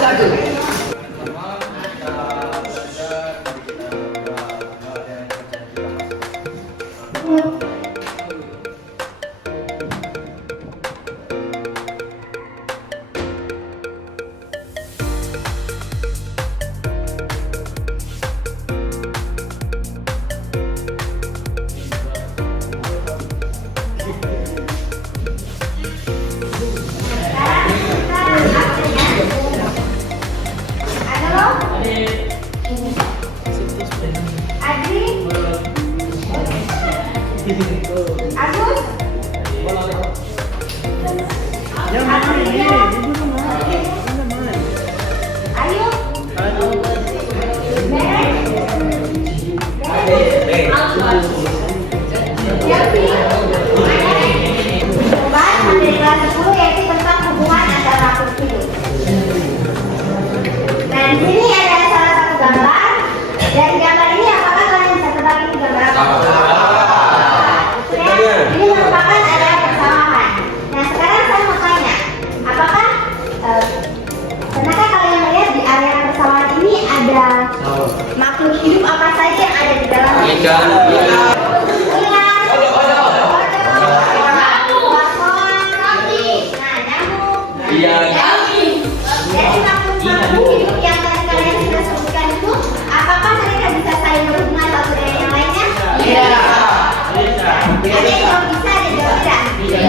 Satu. Makhluk hidup apa saja yang ada di dalamnya? Ikan. Jadi makhluk hidup yang tadi kalian sudah sebutkan itu, apakah mereka bisa saling berhubungan satu dengan yang lainnya? Iya. Ada yang jawab bisa, ada yang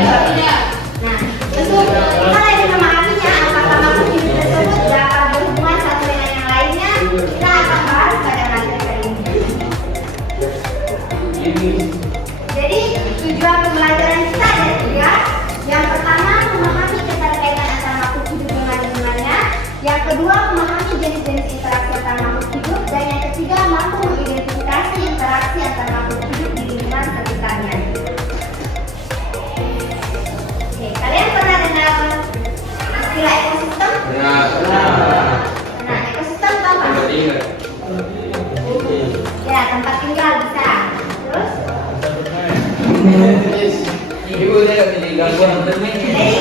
jawab tidak. Nah, tentu kita lagi memahaminya apakah makhluk hidup tersebut dapat berhubungan satu dengan yang lainnya. Kita akan bahas pada materi kali ini. Jadi tujuan pembelajaran kita ada 3. Yang pertama, memahami keterkaitan antara makhluk hidup dengan lingkungannya. Yang kedua, memahami jenis-jenis interaksi antara makhluk hidup. Dan yang ketiga, mampu mengidentifikasi interaksi antara makhluk hidup di lingkungan sekitarnya. Oke, kalian pernah dengar istilah ekosistem? Nah, ekosistem itu apa? Ya, tempat tinggal bisa. Terus? Jadi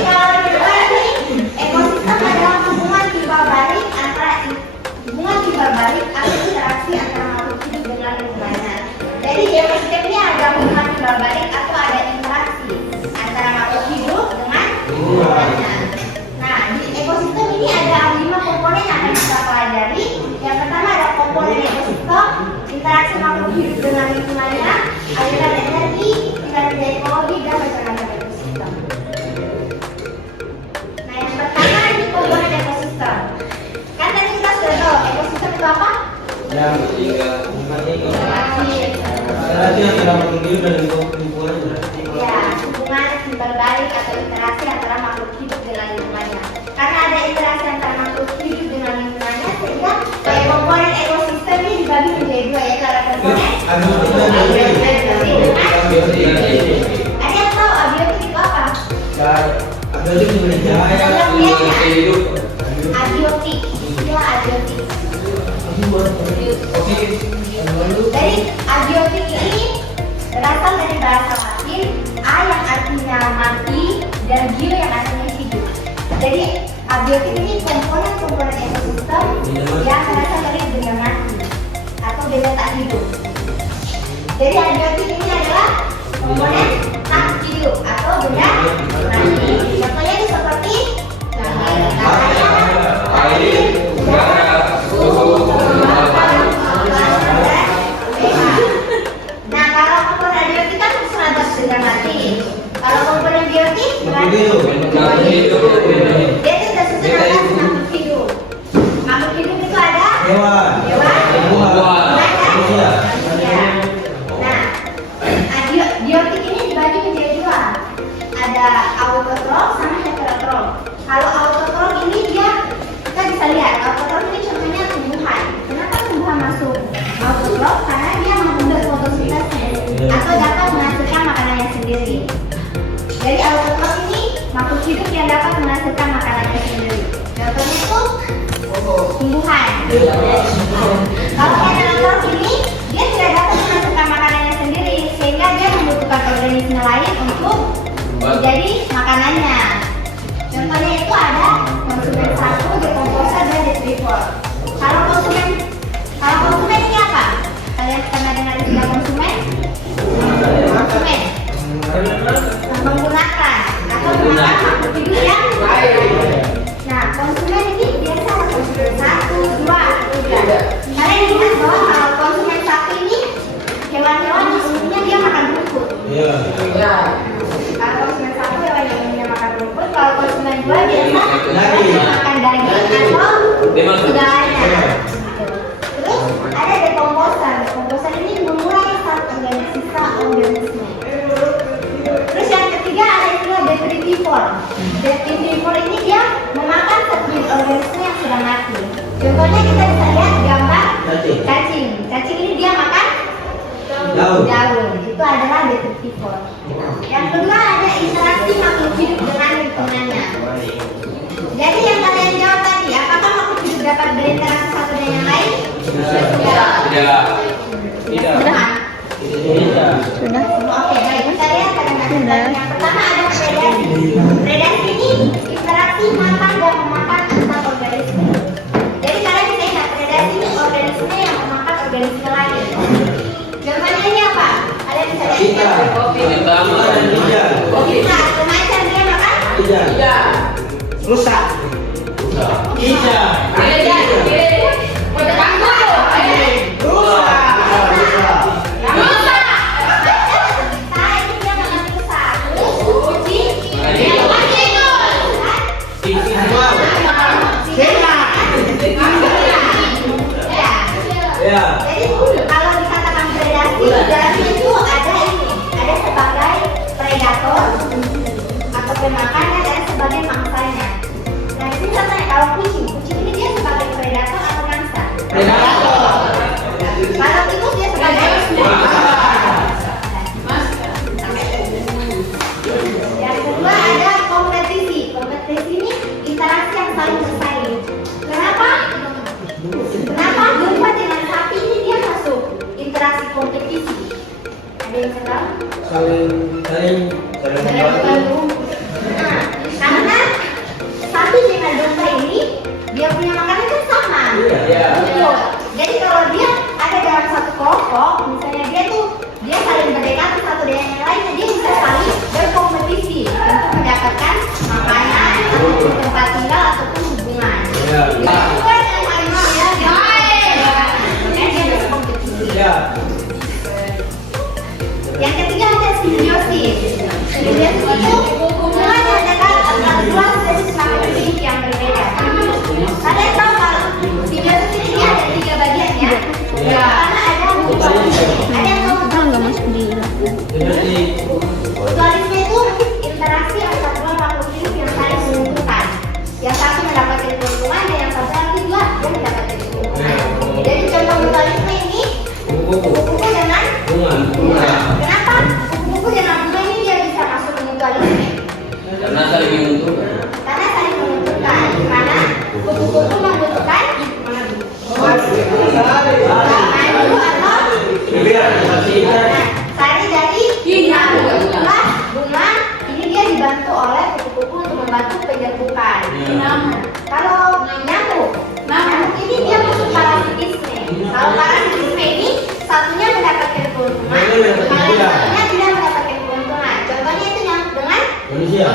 kalau berbalik, ekosistem adalah hubungan timbal balik atau interaksi antara makhluk hidup dengan lingkungannya. Jadi di ekosistem ini ada hubungan timbal balik atau ada interaksi antara makhluk hidup dengan lingkungannya. Nah, di ekosistem ini ada 5 komponen yang akan kita pelajari. Yang pertama ada komponen ekosistem, interaksi makhluk hidup dengan lingkungannya, aliran energi, kinerja ekologi, dan macam-macam ekosistem. Nah, yang pertama ini komponen ekosistem. Kan tadi kita sudah tahu ekosistem itu apa? Yang ketiga. Ya, hubungan timbal balik atau interaksi antara makhluk hidup dengan lingkungannya. Karena ada interaksi antara makhluk hidup dengan lingkungannya, sehingga komponen ekosistem ini dibagi menjadi 2 ya, cara komponen. Ada yang tahu abiotik itu apa? Abiotik. Istilah abiotik. Jadi abiotik ini berasal dari bahasa Latin a yang artinya mati dan bio yang artinya hidup. Jadi abiotik ini komponen-komponen ekosistem yang berasal dari benda mati atau benda tak hidup. Jadi abiotik ini adalah komponen tak hidup atau benda mati. Contohnya ini seperti air, udara, suhu. Nah, kalau komponen abiotik kan serabut benda mati. Kalau komponen biotik dia itu tersusun atas makhluk hidup. Makhluk hidup itu ada hewan, manusia. Nah, biotik ini dibagi menjadi 2. Ada autotrof sama heterotrof. Kalau autotrof ini kita bisa lihat autotrof ini contohnya tumbuhan. Kenapa tumbuhan masuk autotrof? Karena dia mengundang fotosintesnya atau dapat menghasilkan makanannya sendiri. Jadi autotrof ini makhluk hidup yang dapat menghasilkan makanannya sendiri. Contohnya itu tumbuhan. Kalau heterotrof ini dia tidak dapat menghasilkan makanannya sendiri, sehingga dia membutuhkan organisme lain untuk menjadi makanannya. Contohnya itu ada konsumen 1, dekomposer, dan detritivor. Kalau konsumen ini apa? Kalian pernah dengar istilah konsumen? Konsumen menggunakan atau memakan makhluk hidup yang lain. Nah, konsumen ini biasa konsumen 1, 2, 3. Kalian ingat bahwa kalau konsumen 1 ini hewan-hewan umumnya dia makan rumput. Iya. Kalau konsumen 1 hewan-hewannya makan rumput, kalau konsumen 2 biasa makan daging atau segalanya. Terus ada dekomposer. Dekomposer ini mengurai sisa organisme. Terus yang ketiga ada istilah detritivor. Detritivor ini dia memakan setiap organisme yang sudah mati. Contohnya kita bisa lihat gambar cacing. Cacing ini dia makan daun. Itu adalah detritivor. Yang kedua ada interaksi makhluk hidup dengan lingkungannya. Jadi yang kalian jawab tadi, apakah makhluk hidup dapat berinteraksi satu dengan yang lain? Tidak. Sudah. Oke, baik. Kita lihat kadang-kadang. Yang pertama ada predasi. Predasi ini interaksi makan dan memakan antar organisme. Jadi kalian bisa ingat, predasi ini organisme yang memakan organisme lain. Contohnya ini apa? Kalian bisa lihat. Kita semacam dia makan? Rusak. Jadi kalau dikatakan predasi, predasi itu ada sebagai predator atau pemakannya dan sebagai mangsanya. Nah ini contohnya kalau kucing ini dia sebagai predator atau mangsa? Predator. Kalau tikus dia sebagai yang kedua ada kompetisi. Kompetisi ini interaksi yang saling bersaing. Kenapa domba dengan sapi ini dia masuk interaksi kompetisi? Ada yang tahu? Saling membantu. Nah, karena sapi dengan domba ini dia punya makanan kan sama. Iya. Betul. Jadi kalau dia ada dalam satu kelompok, misalnya dia saling berdekatan satu dengan yang lain, dia bisa saling berkompetisi untuk mendapatkan makanan ataupun tempat tinggal ataupun hubungan. Yang kedua yang paling mahal ya, dia berkompetisi. Yang ketiga ada simbiosis. Simbiosis itu hubungan yang dekat antara dua spesies makhluk hidup yang berbeda. Kalian tahu kalau simbiosis ini dia ada 3 bagian ya? Karena ada yang Nggak masuk di. mutualisme itu interaksi antara dua makhluk hidup yang saling menguntungkan. Yang satu mendapatkan keuntungan dan yang satu lagi dia mendapatkan keuntungan. Jadi contoh mutualisme ini kupu-kupu dengan bunga. Kenapa kupu-kupu dengan bunga ini dia bisa masuk ke mutualisme? Karena saling menguntungkan. Karena saling menguntungkan. Karena kupu-kupu membutuhkan madu atau sari dari bunga. Ini dia dibantu oleh kupu-kupu untuk membantu penyerbukan. Kalau nyamuk ini dia masuk parasitisme. Kalau parasitisme ini satunya mendapatkan keuntungan, kalau yang satunya tidak mendapatkan keuntungan. Contohnya itu nyamuk dengan manusia.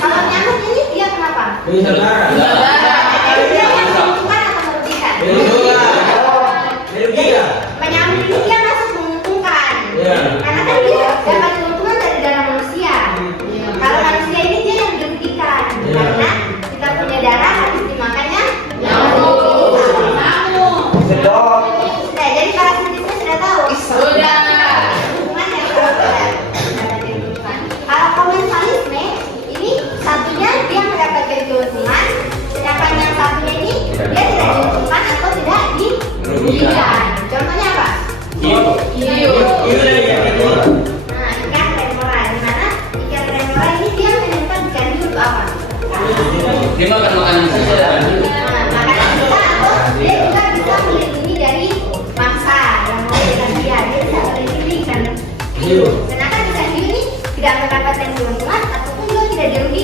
Kalau nyamuk ini dia kenapa? Jadi dia menguntungkan atau merugikan? Penyamuk ini dia masuk menguntungkan. Karena kan dia dapat keuntungan dari darah manusia. Kalau manusia ini dia yang dirugikan. Karena kita punya darah habis dimakannya nyamuk. Nah, jadi parasitisme sudah tahu. Hubungan yang berbeda. Kalau komensalisme ini satunya dia mendapatkan keuntungan, sedangkan yang satunya ini dia tidak diuntungkan atau tidak dirugikan. Contohnya apa? Nah, ikan remora. Di mana ikan remora ini dia menyimpan ikan hidup apa? Dia makan makanan sisa. Nah, makanan sisa atau dia juga bisa melindungi dari mangsa yang mau ikan dia bisa melindungi ikan hiu. Sedangkan ikan hiu ini tidak mendapatkan keuntungan ataupun juga tidak dirugikan.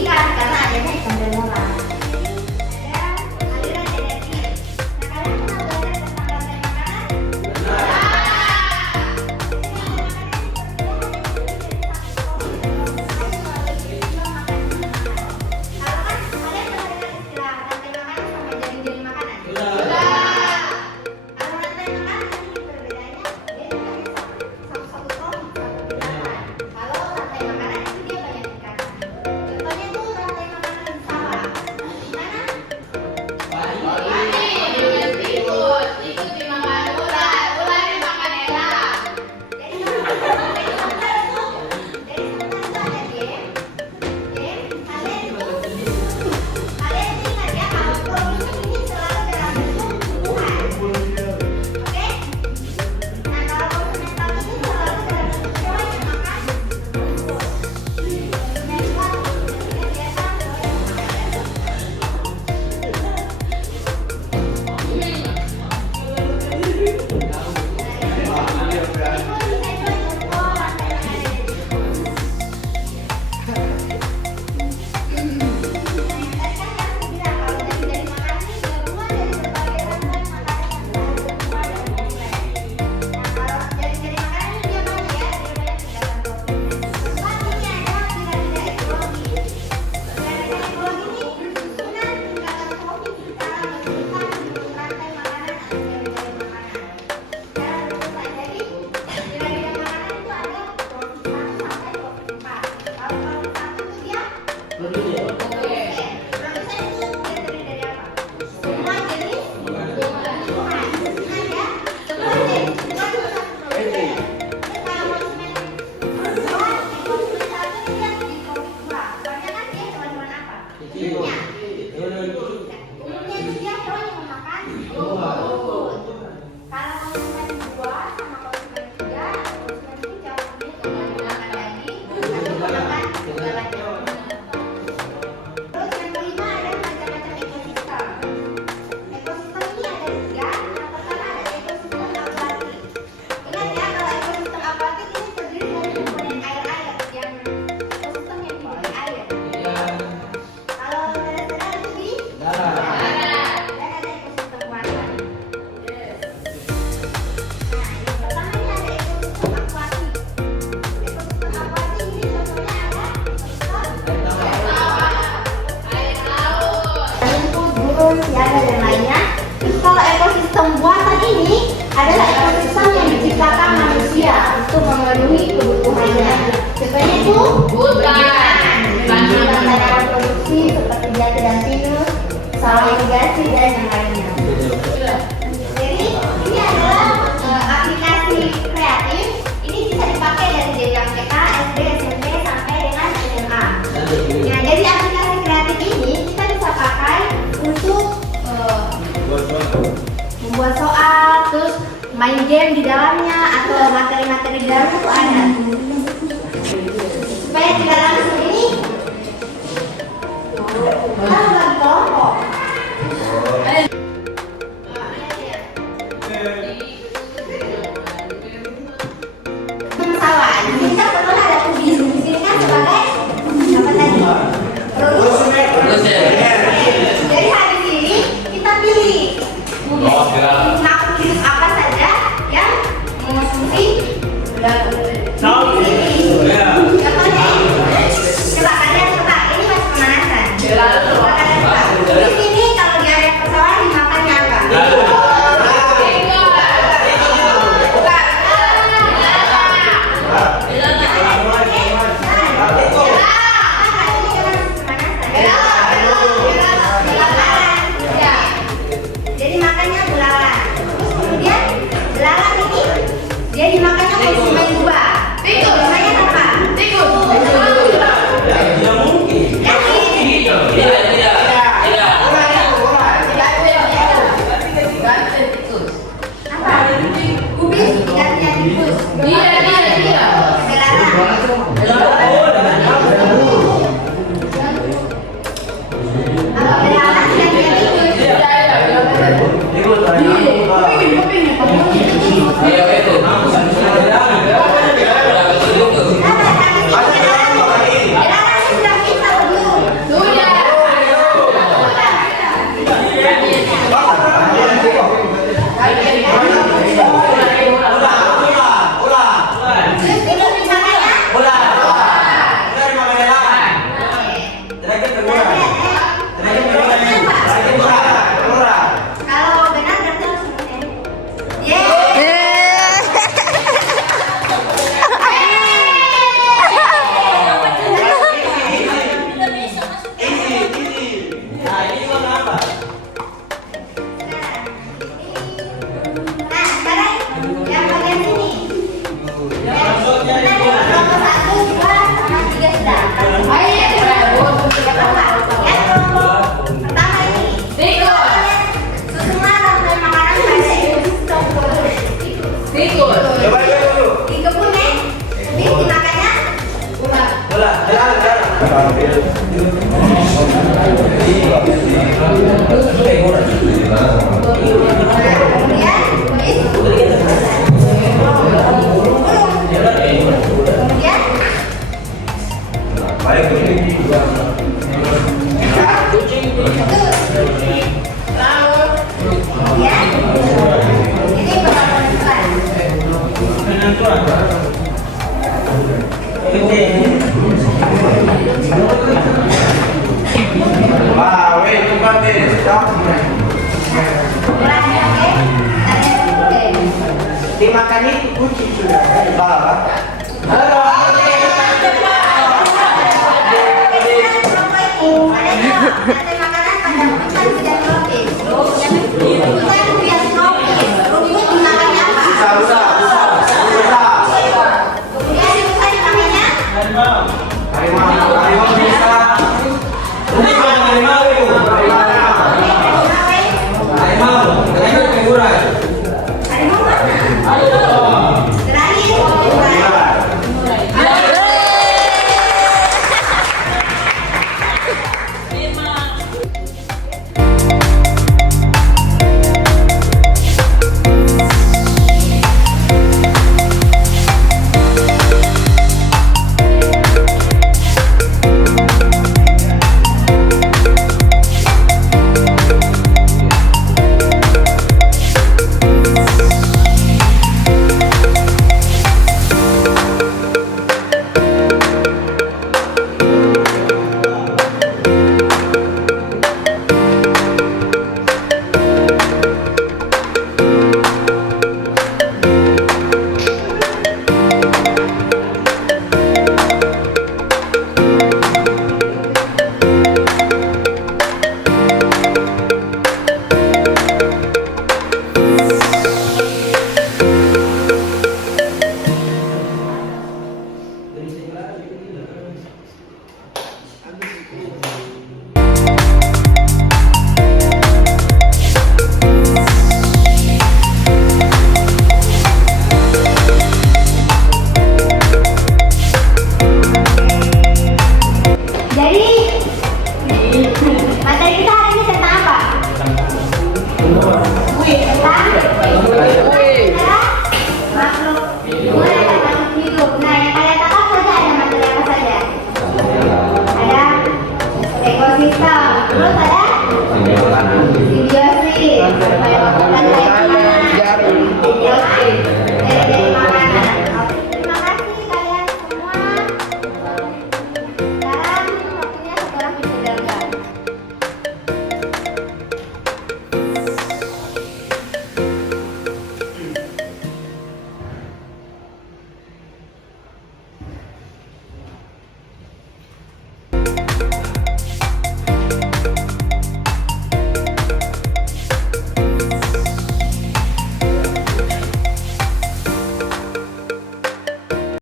Buatan ini adalah ekosistem yang diciptakan manusia untuk memenuhi kebutuhannya. Contohnya itu tanaman produksi seperti jati dan pinus, saluran irigasi dan yang lainnya. Jadi ini adalah aplikasi kreatif. Ini bisa dipakai dari jenjang TK, SD, SMP sampai dengan SMA. Nah, jadi aplikasi kreatif ini kita bisa pakai untuk membuat soal, terus main game di dalamnya atau materi-materi di dalam itu ada. Supaya tidak langsung ini, kita bagi kelompok. Masalah, kita perlu ada kubis. Di sini kan sebagai apa tadi? Produser. Jadi habis ini kita pilih. Makhluk apa saja yang mengonsumsi contohnya coba kalian coba ini masih pemanasan. Coba kalian coba di sini kalau di area pesawat dimakannya apa? Jadi makannya belalang. Terus kemudian belalang ini dia dimakannya konsumen buah. Tikus. Namanya apa? Tikus. Tidak mungkin. Apa? Kubis ikannya tikus. Iya. Belalang. Apa belalang ikannya tikus? Kalau benar berarti harus Ini